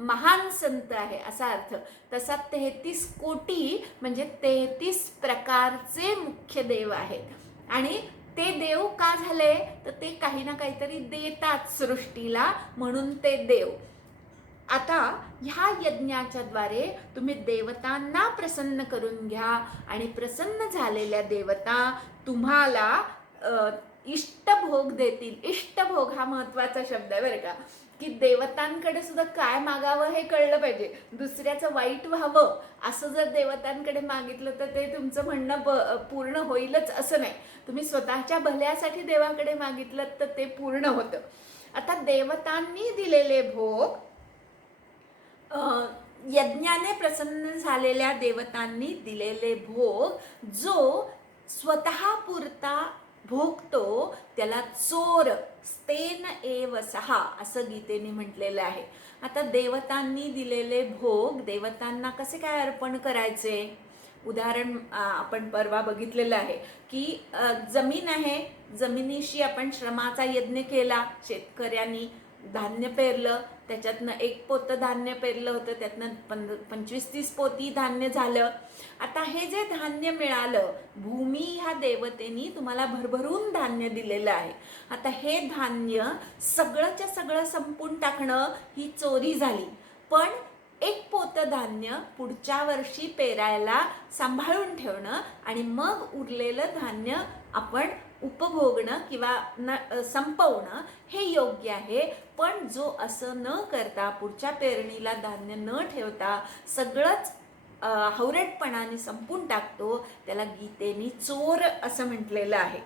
महान संत आहे असा अर्थ. तसा 33 कोटी म्हणजे 33 प्रकारचे मुख्य देव आहेत. आणि ते देव का झाले? तर ते काही ना काहीतरी देतात सृष्टीला म्हणून ते देव. आता ह्या यज्ञाच्या द्वारे तुम्ही देवतांना प्रसन्न करून घ्या आणि प्रसन्न झालेल्या देवता तुम्हाला इष्टभोग देतील. इष्टभोग हा महत्त्वाचा शब्द आहे बरं का, की देवतांकडे सुद्धा काय मागावं हे कळलं पाहिजे. दुसऱ्याचं वाईट व्हावं असं जर देवतांकडे मागितलं तर ते तुमचं म्हणणं पूर्ण होईलच असं नाही. तुम्ही स्वतःच्या भल्यासाठी देवाकडे मागितलं तर ते पूर्ण होतं. आता देवतांनी दिलेले भोग, यज्ञाने प्रसन्न झालेल्या देवतांनी दिलेले भोग जो स्वतः पुरता भोगतो त्याला चोर स्तेन एव सहा असं गीतेने म्हटलेलं आहे. आता देवतांनी दिलेले भोग देवतांना कसे काय अर्पण करायचे? उदाहरण आपण परवा बघितलेलं आहे की जमीन आहे, जमिनीशी आपण श्रमाचा यज्ञ केला शेतकऱ्यांनी. धान्य पेरलं, त्याच्यातनं 1 पोतं धान्य पेरलं होतं, त्यातनं 25-30 पोती धान्य झालं. आता हे जे धान्य मिळालं, भूमी ह्या देवतेनी तुम्हाला भरभरून धान्य दिलेलं आहे. आता हे धान्य सगळंच्या सगळं संपून टाकणं ही चोरी झाली. पण 1 पोतं धान्य पुढच्या वर्षी पेरायला सांभाळून ठेवणं आणि मग उरलेलं धान्य आपण उपभोगणं किंवा संपवणं हे योग्य आहे. पण जो असं न करता पुढच्या पेरणीला धान्य न ठेवता सगळंच हवरटपणाने संपून टाकतो, त्याला गीतेने चोर असं म्हटलेलं आहे.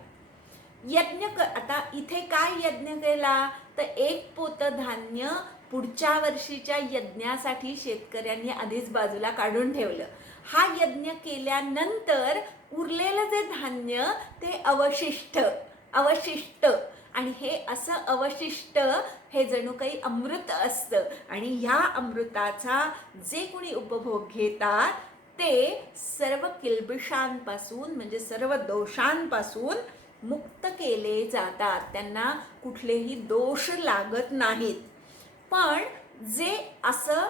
आता इथे काय यज्ञ केला, तर 1 पोतं धान्य पुढच्या वर्षीच्या यज्ञासाठी शेतकऱ्यांनी आधीच बाजूला काढून ठेवलं. हा यज्ञ केल्यानंतर उरलेलं जे धान्य ते अवशिष्ट आणि हे असं अवशिष्ट हे जणू काही अमृत असतं आणि ह्या अमृताचा जे कोणी उपभोग घेतात ते सर्व किल्बिषांपासून म्हणजे सर्व दोषांपासून मुक्त केले जातात. त्यांना कुठलेही दोष लागत नाहीत. पण जे असं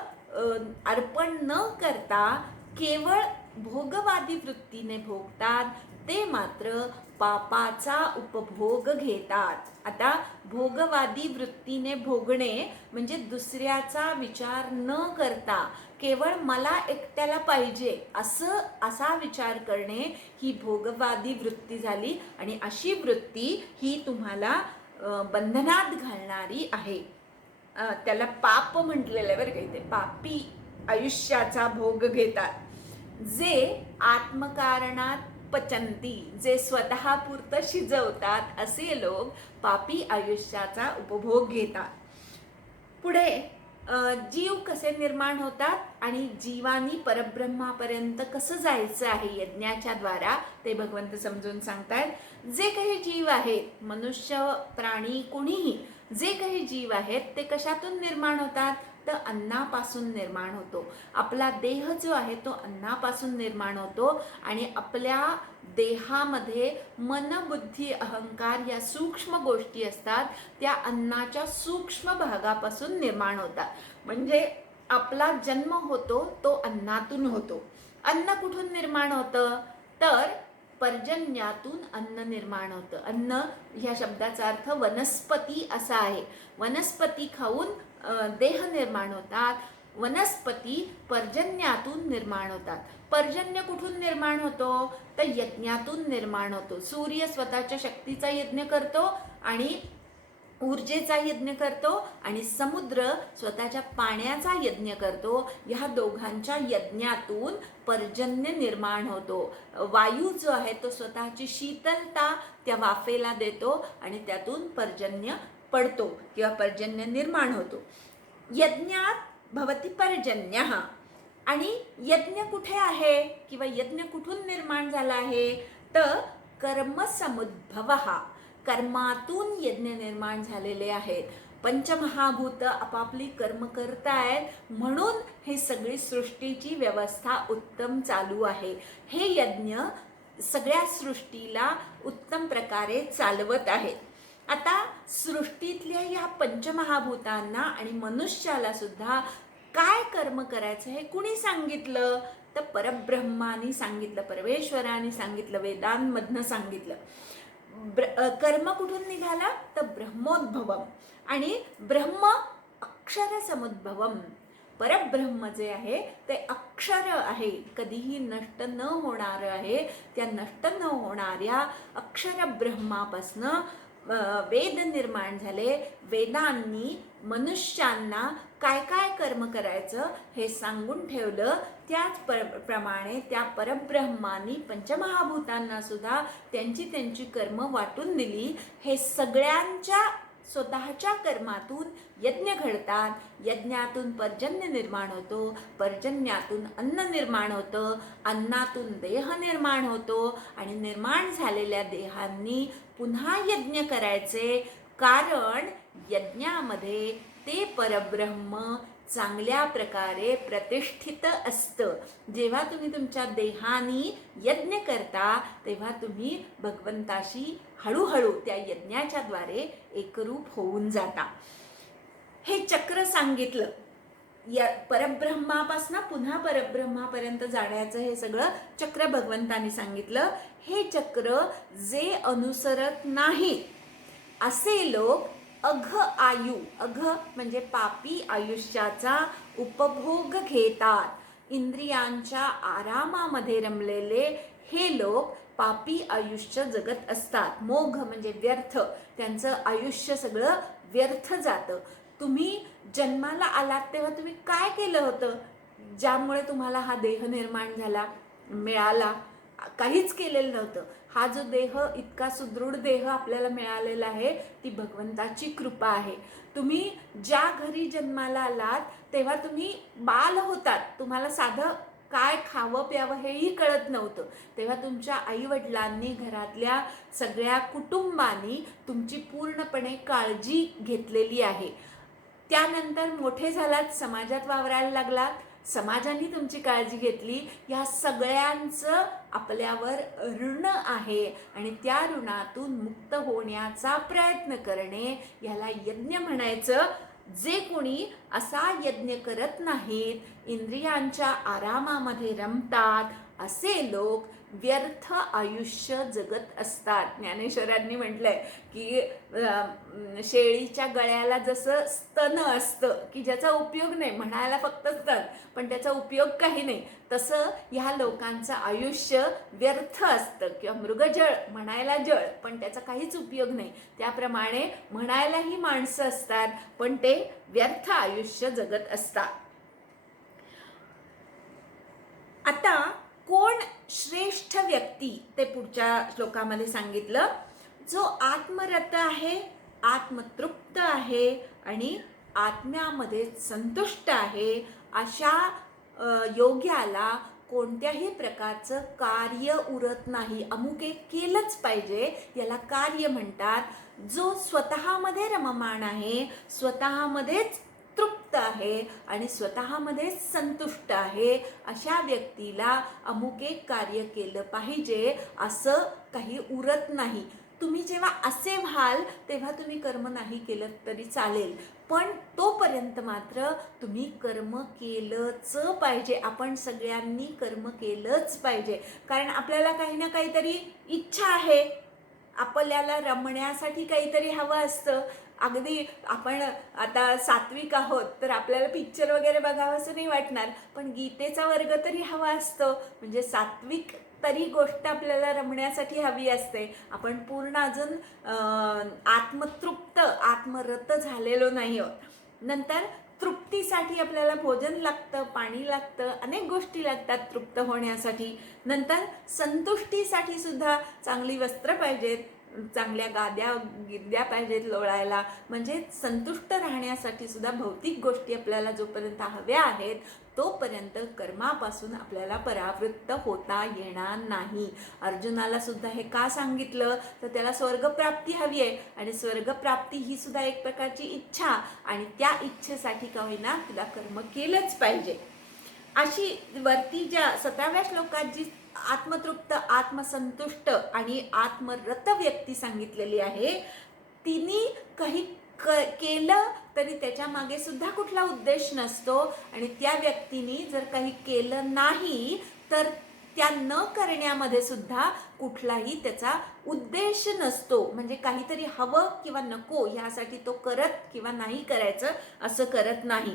अर्पण न करता केवळ भोगवादी वृत्तीने भोगतात ते मात्र पापाचा उपभोग घेतात. आता भोगवादी वृत्तीने भोगणे म्हणजे दुसऱ्याचा विचार न करता केवळ मला एकट्याला पाहिजे असा विचार करणे ही भोगवादी वृत्ती झाली आणि अशी वृत्ती ही तुम्हाला बंधनात घालणारी आहे. त्याला पाप म्हटलेलं आहे बरं का इथे. पापी आयुष्याचा भोग घेतात, जे आत्मकारणात पचंती, जे स्वतःपुरतं शिजवतात असे लोक पापी आयुष्याचा उपभोग घेतात. पुढे जीव कसे निर्माण होतात आणि जीवानी परब्रह्मापर्यंत कसं जायचं आहे यज्ञाच्या द्वारा ते भगवंत समजून सांगतायत. जे काही जीव आहेत, मनुष्य, प्राणी, कोणीही जे काही जीव आहेत ते कशातून निर्माण होतात, तर अन्नापासून निर्माण होतो. आपला देह जो आहे तो अन्नापासून निर्माण होतो आणि आपल्या देहामध्ये मन, बुद्धी, अहंकार या सूक्ष्म गोष्टी असतात, त्या अन्नाच्या सूक्ष्म भागापासून निर्माण होतात. म्हणजे आपला जन्म होतो तो अन्नातून होतो. अन्न कुठून निर्माण होतं, तर पर्जन्यातून अन्न निर्माण होतं. अन्न ह्या शब्दाचा अर्थ वनस्पती असा आहे. वनस्पती खाऊन देह निर्माण होतात. वनस्पती पर्जन्यातून निर्माण होतात. पर्जन्य कुठून निर्माण होतो, तर यज्ञातून निर्माण होतो. सूर्य स्वतःच्या शक्तीचा यज्ञ करतो आणि ऊर्जेचा यज्ञ करतो आणि समुद्र स्वतःच्या पाण्याचा यज्ञ करतो. ह्या दोघांच्या यज्ञातून पर्जन्य निर्माण होतो. वायू जो आहे तो स्वतःची शीतलता त्या वाफेला देतो आणि त्यातून पर्जन्य पडतो किंवा पर्जन्य निर्माण होतो. यज्ञात भवती पर्जन्यः. आणि यज्ञ कुठे आहे किंवा यज्ञ कुठून निर्माण झाला आहे, तर कर्मसमुद्भवः. कर्मातून यज्ञ निर्माण झालेले आहेत. पंचमहाभूत आपापली कर्म करतायत म्हणून हे सगळी सृष्टीची व्यवस्था उत्तम चालू आहे. हे यज्ञ सगळ्या सृष्टीला उत्तम प्रकारे चालवत आहेत. आता सृष्टीतल्या या पंचमहाभूतांना आणि मनुष्याला सुद्धा काय कर्म करायचं हे कुणी सांगितलं, तर परब्रह्मानी सांगितलं, परमेश्वराने सांगितलं, वेदांमधनं सांगितलं. कर्म कुठून निघाला, तर ब्रह्मोद्भवम. आणि ब्रह्म अक्षर समुद्भवम. परब्रह्म जे आहे ते अक्षर आहे, कधीही नष्ट न होणार आहे. त्या नष्ट न होणाऱ्या अक्षर ब्रह्मापासनं वेद निर्माण झाले. वेदांनी मनुष्यांना काय काय कर्म करायचं हे सांगून ठेवलं. त्याच प्रमाणे त्या परब्रह्मानी पंचमहाभूतांना सुद्धा त्यांची त्यांची कर्म वाटून दिली. हे सगळ्यांच्या स्वतःच्या कर्मातून यज्ञ घडतात. यज्ञातून पर्जन्य निर्माण होतो, पर्जन्यातून अन्न निर्माण होतं, अन्नातून देह निर्माण होतो आणि निर्माण झालेल्या देहांनी पुन्हा यज्ञ करायचे. कारण यज्ञामध्ये ते परब्रह्म चांगल्या प्रकारे प्रतिष्ठित असतं. जेव्हा तुम्ही तुमच्या देहानी यज्ञ करता तेव्हा तुम्ही भगवंताशी हळूहळू त्या यज्ञाच्या द्वारे एकरूप होऊन जाता. हे चक्र सांगितलं. या परब्रह्मापासून पुन्हा परब्रह्मापर्यंत जाण्याचं हे सगळं चक्र भगवंतांनी सांगितलं. हे चक्र जे अनुसरत नाही असे लोक अघ आयु, अघ म्हणजे पापी आयुष्याचा उपभोग घेतात. इंद्रियांच्या आरामामध्ये रमलेले हे लोक पापी आयुष्य जगत असतात. मोघ म्हणजे व्यर्थ, त्यांचं आयुष्य सगळं व्यर्थ जातं. तुम्ही जन्माला आलात तेव्हा तुम्ही काय केलं होतं ज्यामुळे तुम्हाला हा देह निर्माण झाला, मिळाला? काहीच केलेलं नव्हतं. हा जो देह, इतका सुदृढ देह आपल्याला मिळालेला आहे, ती भगवंताची कृपा आहे. तुम्ही ज्या घरी जन्माला आलात तेव्हा तुम्ही बाल होतात, तुम्हाला साधं काय खावं प्यावं हेही कळत नव्हतं. तेव्हा तुमच्या आईवडिलांनी, घरातल्या सगळ्या कुटुंबानी तुमची पूर्णपणे काळजी घेतलेली आहे. त्यानंतर मोठे झालात, समाजात वावरायला लागलात, समाजाने तुमची काळजी घेतली. या सगळ्यांचं आपल्यावर ऋण आहे आणि त्या ऋणातून मुक्त होण्याचा प्रयत्न करणे याला यज्ञ म्हणायचं. जे कोणी असा यज्ञ करत नाहीत, इंद्रियांच्या आरामामध्ये रमतात, असे लोक व्यर्थ आयुष्य जगत असतात. ज्ञानेश्वरांनी म्हटलंय की शेळीच्या गळ्याला जसं स्तन असतं की ज्याचा उपयोग नाही, म्हणायला फक्त स्तन पण त्याचा उपयोग काही नाही, तसं ह्या लोकांचं आयुष्य व्यर्थ असतं. किंवा मृगजळ, म्हणायला जळ पण त्याचा काहीच उपयोग नाही. त्याप्रमाणे म्हणायलाही माणसं असतात पण ते व्यर्थ आयुष्य जगत असतात. आता कोण श्रेष्ठ व्यक्ती ते पुढच्या श्लोकामध्ये सांगितलं. जो आत्मरत आहे, आत्मतृप्त आहे आणि आत्म्यामध्ये संतुष्ट आहे, अशा योग्याला कोणत्याही प्रकारचं कार्य उरत नाही. अमुक एक केलंच पाहिजे, याला कार्य म्हणतात. जो स्वतःमध्ये रममाण आहे, स्वतःमध्येच तृप्त आहे आणि स्वतःमध्ये संतुष्ट आहे, अशा व्यक्तीला अमुक एक कार्य केलं पाहिजे असं काही उरत नाही. तुम्ही जेव्हा असे व्हाल तेव्हा तुम्ही कर्म नाही केलं तरी चालेल, पण तोपर्यंत मात्र तुम्ही कर्म केलंच पाहिजे. आपण सगळ्यांनी कर्म केलंच पाहिजे, कारण आपल्याला काही ना काहीतरी इच्छा आहे, आपल्याला रमण्यासाठी काहीतरी हवं असतं. अगदी आपण आता सात्विक आहोत तर आपल्याला पिक्चर वगैरे बघावं असं नाही वाटणार, पण गीतेचा वर्ग तरी हवा असतो. म्हणजे सात्विक तरी गोष्ट आपल्याला रमण्यासाठी हवी असते. आपण पूर्ण अजून आत्मतृप्त, आत्मरत झालेलो नाही आहोत. नंतर तृप्तीसाठी आपल्याला भोजन लागतं, पाणी लागतं, अनेक गोष्टी लागतात तृप्त होण्यासाठी. नंतर संतुष्टीसाठी सुद्धा चांगली वस्त्र पाहिजेत, चांगल्या गाद्या गिद्या पाहिजेत लोळायला. म्हणजे संतुष्ट राहण्यासाठी सुद्धा भौतिक गोष्टी आपल्याला जोपर्यंत हव्या आहेत तोपर्यंत कर्मापासून आपल्याला परावृत्त होता येणार नाही. अर्जुनाला सुद्धा हे का सांगितलं तर त्याला स्वर्गप्राप्ती हवी आहे आणि स्वर्गप्राप्ती ही सुद्धा एक प्रकारची इच्छा, आणि त्या इच्छेसाठी का होईना तुला कर्म केलंच पाहिजे. अशी वरती ज्या 17व्या श्लोकात जी आत्मतृप्त, आत्मसंतुष्ट आणि आत्मरत व्यक्ती सांगितलेली आहे, तिने काही केलं तरी त्याच्या मागे सुद्धा कुठला उद्देश नसतो, आणि त्या व्यक्तीने जर काही केलं नाही तर त्या न करण्यामध्ये सुद्धा कुठलाही त्याचा उद्देश नसतो. म्हणजे काहीतरी हवं किंवा नको ह्यासाठी तो करत किंवा नाही करायचं असं करत नाही.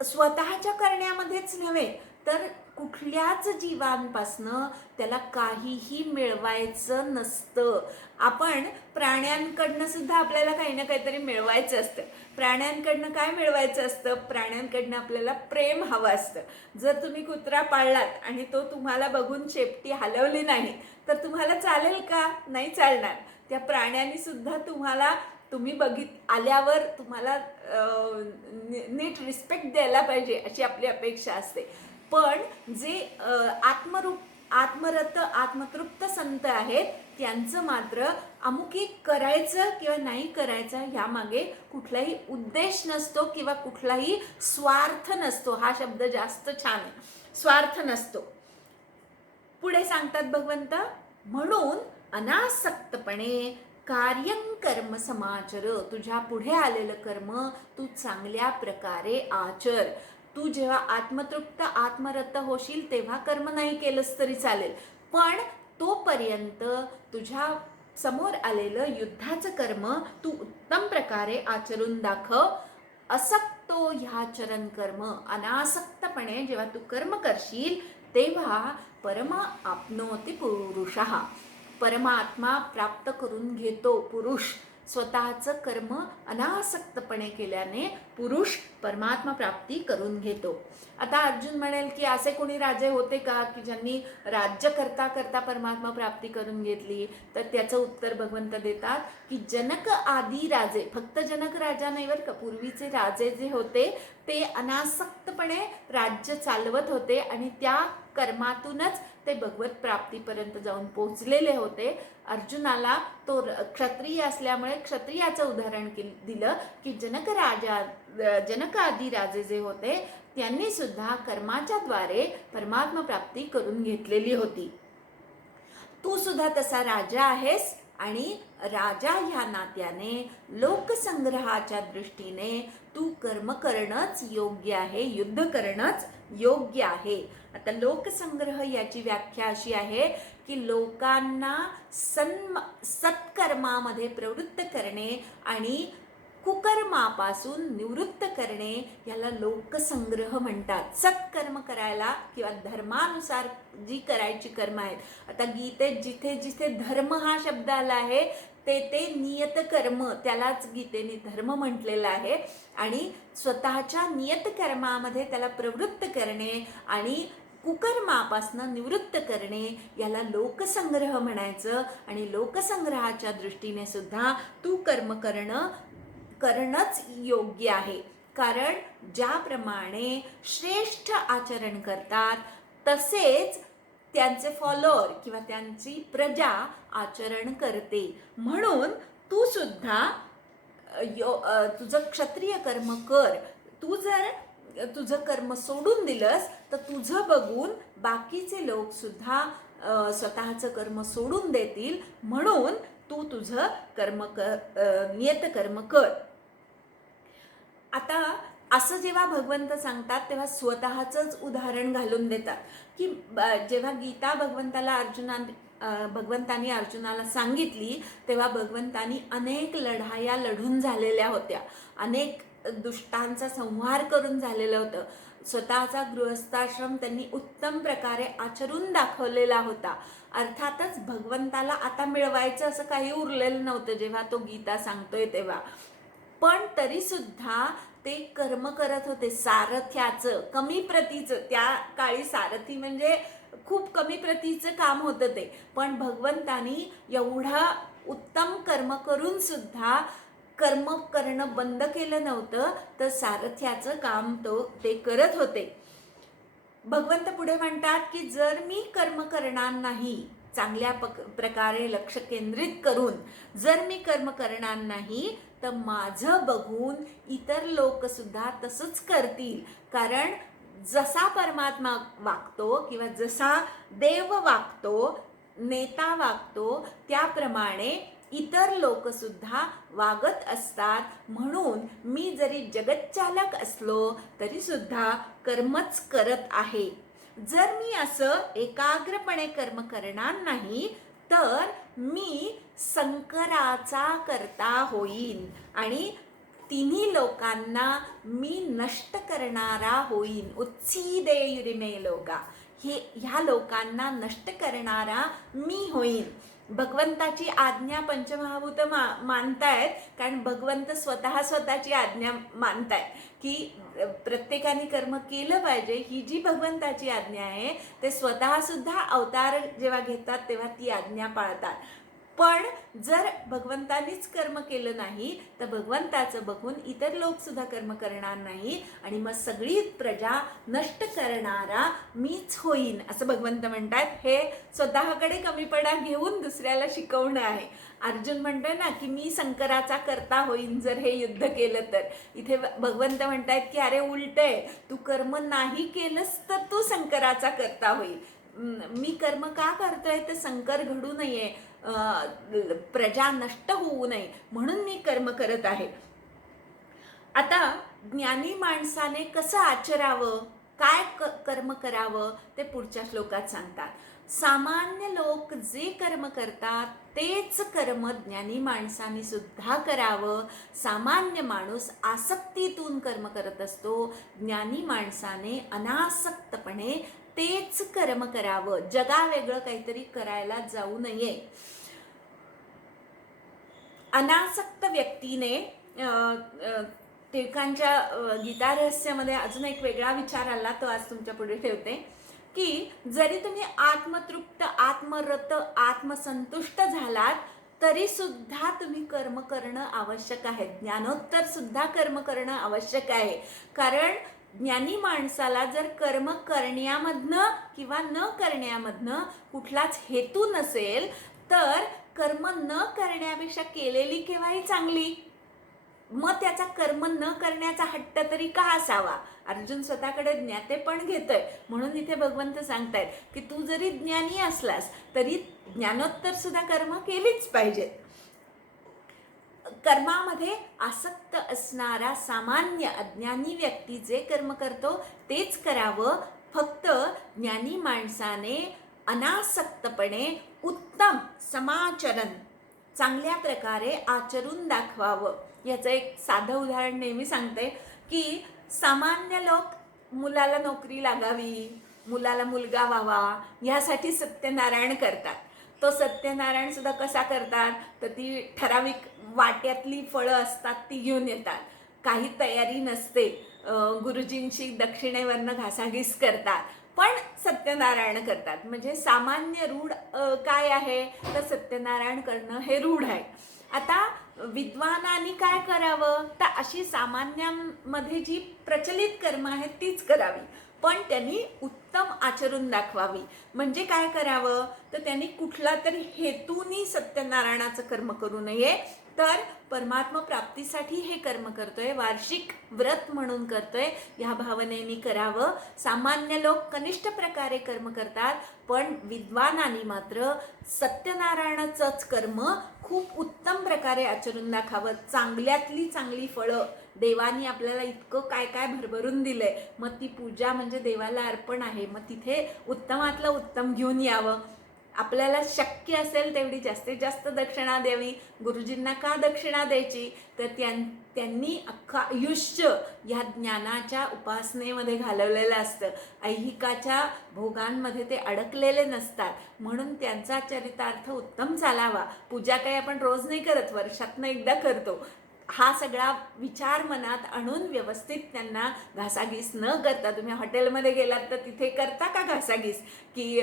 स्वतःच्या करण्यामध्येच नव्हे तर कुठल्याच जीवांपासनं त्याला काहीही मिळवायचं नसतं. आपण प्राण्यांकडनं सुद्धा आपल्याला काही ना काहीतरी मिळवायचं असतं. प्राण्यांकडनं काय मिळवायचं असतं? प्राण्यांकडनं आपल्याला प्रेम हवं असतं. जर तुम्ही कुत्रा पाळलात आणि तो तुम्हाला बघून शेपटी हलवली नाही तर तुम्हाला चालेल का? नाही चालणार. त्या प्राण्यांनी सुद्धा तुम्हाला, तुम्ही आल्यावर तुम्हाला नीट रिस्पेक्ट द्यायला पाहिजे अशी आपली अपेक्षा असते. पण जे आत्मरत, आत्मतृप्त संत आहेत त्यांचं मात्र अमुक एक करायचं किंवा नाही करायचं ह्यामागे कुठलाही उद्देश नसतो किंवा कुठलाही स्वार्थ नसतो. हा शब्द जास्त छान आहे, स्वार्थ नसतो. पुढे सांगतात भगवंत, म्हणून अनासक्तपणे कार्यं कर्म समाचर, तुझ्या पुढे आलेलं कर्म तू चांगल्या प्रकारे आचर. तू जेव्हा आत्मतृप्त आत्मरत होशील तेव्हा कर्म नाही केलंस तरी चालेल, पण तोपर्यंत तुझ्या समोर आलेलं युद्धाचं कर्म तू उत्तम प्रकारे आचरून दाखव. असक्तो ह्याचरण कर्म, अनासक्तपणे जेव्हा तू कर्म करशील तेव्हा परमा आपनोति पुरुषः, परमात्मा प्राप्त करून घेतो पुरुष. स्वतःचं कर्म अनासक्तपणे केल्याने पुरुष परमात्मा प्राप्ती करून घेतो. आता अर्जुन म्हणेल की असे कोणी राजे होते का की ज्यांनी राज्य करता करता परमात्मा प्राप्ती करून घेतली? तर त्याचं उत्तर भगवंत देतात की जनक आदी राजे, फक्त जनक राजा नाही बरं का, पूर्वीचे राजे जे होते ते अनासक्तपणे राज्य चालवत होते आणि त्या कर्मातूनच ते भगवत प्राप्तीपर्यंत जाऊन पोहोचलेले होते. अर्जुनाला तो क्षत्रिय असल्यामुळे क्षत्रियाचं उदाहरण दिलं की जनक आदी राजे जे होते त्यांनी सुद्धा कर्माच्या द्वारे परमात्मा प्राप्ती करून घेतलेली होती. तू सुद्धा तसा राजा आहेस आणि राजा ह्या नात्याने लोकसंग्रहाच्या दृष्टीने तू कर्म करणंच योग्य आहे, युद्ध करणंच योग्य आहे. आता लोकसंग्रह याची व्याख्या अशी आहे की लोकांना सत्कर्मामध्ये प्रवृत्त करणे आणि कुकर्मापासून निवृत्त करणे याला लोकसंग्रह म्हणतात. सत्कर्म करायला किंवा धर्मानुसार जी करायची कर्म आहेत, आता गीतेत जिथे जिथे धर्म हा शब्द आला आहे ते नियत कर्म, त्यालाच गीतेने धर्म म्हटलेलं आहे. आणि स्वतःच्या नियत कर्मामध्ये त्याला प्रवृत्त करणे आणि कुकर्मापासनं निवृत्त करणे याला लोकसंग्रह म्हणायचं. आणि लोकसंग्रहाच्या दृष्टीने सुद्धा तू कर्म करणंच योग्य आहे. कारण ज्याप्रमाणे श्रेष्ठ आचरण करतात तसेच त्यांचे फॉलोअर किंवा त्यांची प्रजा आचरण करते. म्हणून तू सुद्धा तुझं क्षत्रिय कर्म कर. तू जर तुझं कर्म सोडून दिलंस तर तुझं बघून बाकीचे लोक सुद्धा स्वतःचं कर्म सोडून देतील. म्हणून तू तुझं नियत कर्म कर. आता असं जेव्हा भगवंत सांगतात तेव्हा स्वतःचंच उदाहरण घालून देतात की जेव्हा गीता भगवंतानी अर्जुनाला सांगितली तेव्हा भगवंतानी अनेक लढाया लढून झालेल्या होत्या, अनेक दुष्टांचा संहार करून झालेलं होतं. स्वतःचा गृहस्थाश्रम त्यांनी उत्तम प्रकारे आचरून दाखवलेला होता. अर्थातच भगवंताला आता मिळवायचं असं काही उरलेलं नव्हतं जेव्हा तो गीता सांगतोय तेव्हा, पण तरी सुद्धा ते कर्म करत होते सारथ्याचं, कमी प्रतीचं. त्या काळी सारथी म्हणजे खूप कमी प्रतीचं काम होतं ते, पण भगवंतानी एवढा उत्तम कर्म करून सुद्धा कर्म करणं बंद केलं नव्हतं, तर सारथ्याचं काम ते करत होते. भगवंत पुढे म्हणतात की जर मी कर्म करणार नाही, चांगल्या प्रकारे लक्ष केंद्रित करून जर मी कर्म करणार नाही तर माझं बघून इतर लोक सुद्धा तसंच करतील. कारण जसा परमात्मा वागतो किंवा जसा देव वागतो, नेता वागतो, त्याप्रमाणे इतर लोक सुद्धा वागत असतात. म्हणून मी जरी जगच्चालक असलो तरी सुद्धा कर्मच करत आहे. जर मी असं एकाग्रपणे कर्म करणार नाही तर मी संकराचा करता होईन आणि तिन्ही लोकांना मी नष्ट करणारा होईन. उत्सीदेयुरिमे लोका, ह्या लोकांना नष्ट करणारा मी होईन. भगवंताची आज्ञा पंचमहाभूत मानतायत, कारण भगवंत स्वतःची आज्ञा मानतायत की प्रत्येकाने कर्म केलं पाहिजे. ही जी भगवंताची आज्ञा आहे ते स्वतः सुद्धा अवतार जेव्हा घेतात तेव्हा ती आज्ञा पाळतात. पण जर भगवंतानीच कर्म केलं नाही तर भगवंताचं बघून इतर लोक सुद्धा कर्म करणार नाही आणि मग सगळी प्रजा नष्ट करणारा मीच होईन असं भगवंत म्हणतात. हे स्वतःकडे कमीपणा घेऊन दुसऱ्याला शिकवणं आहे. अर्जुन म्हणतोय ना की मी संकराचा करता होईन जर हे युद्ध केलं तर. इथे भगवंत म्हणतायत की अरे उलट आहे, तू कर्म नाही केलंस तर तू संकराचा करता होईल. मी कर्म का करतोय तर संकर घडू नये, प्रजा नष्ट होऊ नये म्हणून मी कर्म करत आहे. आता ज्ञानी माणसाने कसं आचरावं, काय कर्म करावं ते पुढच्या श्लोकात सांगतात. सामान्य लोक जे कर्म करतात तेच कर्म ज्ञानी माणसाने सुद्धा करावं. सामान्य माणूस आसक्तीतून कर्म करत असतो, ज्ञानी माणसाने अनासक्तपणे तेच कर्म करावं. जगावेगळं काहीतरी करायला जाऊ नये. अनासक्त व्यक्तीने टिळकांच्या गीता रहस्यामध्ये अजून एक वेगळा विचार आला, तो आज तुमच्या पुढे ठेवते, की जरी तुम्ही आत्मतृप्त, आत्मरत, आत्मसंतुष्ट झालात तरी सुद्धा तुम्ही कर्म करणं आवश्यक आहे. ज्ञानोत्तर सुद्धा कर्म करणं आवश्यक आहे. कारण ज्ञानी माणसाला जर कर्म करण्यामधनं किंवा न करण्यामधनं कुठलाच हेतू नसेल तर कर्म न करण्यापेक्षा केलेली केव्हाही चांगली. मग त्याचा कर्म न करण्याचा हट्ट तरी का असावा. अर्जुन स्वतःकडे ज्ञातेपण घेतोय म्हणून इथे भगवंत सांगतायत की तू जरी ज्ञानी असलास तरी ज्ञानोत्तर सुद्धा कर्म केलीच पाहिजेत. कर्मामध्ये आसक्त असणारा सामान्य अज्ञानी व्यक्ती जे कर्म करतो तेच करावं. फक्त ज्ञानी माणसाने अनासक्तपणे उत्तम समाचरण चांगल्या प्रकारे आचरून दाखवावं. याचं एक साधं उदाहरण नेहमी सांगते की सामान्य लोक मुलाला नोकरी लागावी, मुलाला मुलगा व्हावा ह्यासाठी सत्यनारायण करतात. तो सत्यनारायण सुद्धा कसा करतात तर ती ठराविक वाट्यातली फळं असतात ती घेऊन येतात. काही तयारी नसते, गुरुजींशी दक्षिणेवरनं घासाघीस करतात पण सत्यनारायण करतात. म्हणजे सामान्य रूढ काय आहे तर सत्यनारायण करणं हे रूढ आहे. आता विद्वानांनी काय करावं तर अशी सामान्यांमध्ये जी प्रचलित कर्म आहेत तीच करावी, पण त्यांनी उत्तम आचरून दाखवावी. म्हणजे काय करावं तर त्यांनी कुठला तरी हेतूनी सत्यनारायणाचं कर्म करू नये, तर परमात्मा प्राप्तीसाठी हे कर्म करतोय, वार्षिक व्रत म्हणून करतोय ह्या भावनेने करावं. सामान्य लोक कनिष्ठ प्रकारे कर्म करतात, पण विद्वानांनी मात्र सत्यनारायणाचंच कर्म खूप उत्तम प्रकारे आचरून दाखावं. चांगल्यातली चांगली फळं, देवानी आपल्याला इतकं काय काय भरभरून दिलंय, मग ती पूजा म्हणजे देवाला अर्पण आहे, मग तिथे उत्तमातलं उत्तम घेऊन यावं. आपल्याला शक्य असेल तेवढी जास्तीत जास्त दक्षिणा द्यावी. गुरुजींना का दक्षिणा द्यायची तर त्यांनी अख्खं आयुष्य ह्या ज्ञानाच्या उपासनेमध्ये घालवलेलं असतं, ऐहिकाच्या भोगांमध्ये ते अडकलेले नसतात, म्हणून त्यांचा चरितार्थ उत्तम चालावा. पूजा काही आपण रोज नाही करत, वर्षातनं एकदा करतो. हा सगळा विचार मनात आणून व्यवस्थित त्यांना घासाघीस न करता, तुम्ही हॉटेलमध्ये गेलात तर तिथे करता का घासाघीस की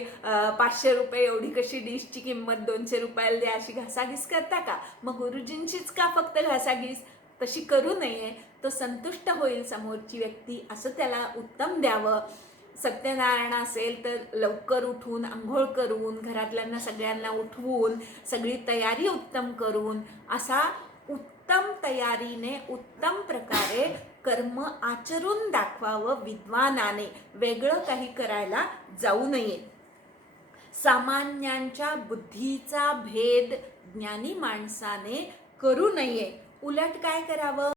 500 रुपये एवढी कशी डिशची किंमत 200 रुपयाला द्या अशी घासाघीस करता का. मग गुरुजींचीच का फक्त घासाघीस, तशी करू नये. तो संतुष्ट होईल समोरची व्यक्ती असं त्याला उत्तम द्यावं. सत्यनारायण असेल तर लवकर उठून आंघोळ करून घरातल्यांना सगळ्यांना उठवून सगळी तयारी उत्तम करून असा उत्तम तयारीने उत्तम प्रकारे कर्म आचरून दाखवावं. विद्वानाने वेगळं काही करायला जाऊ नये. सामान्यांच्या बुद्धीचा भेद ज्ञानी माणसाने करू नये. उलट काय करावं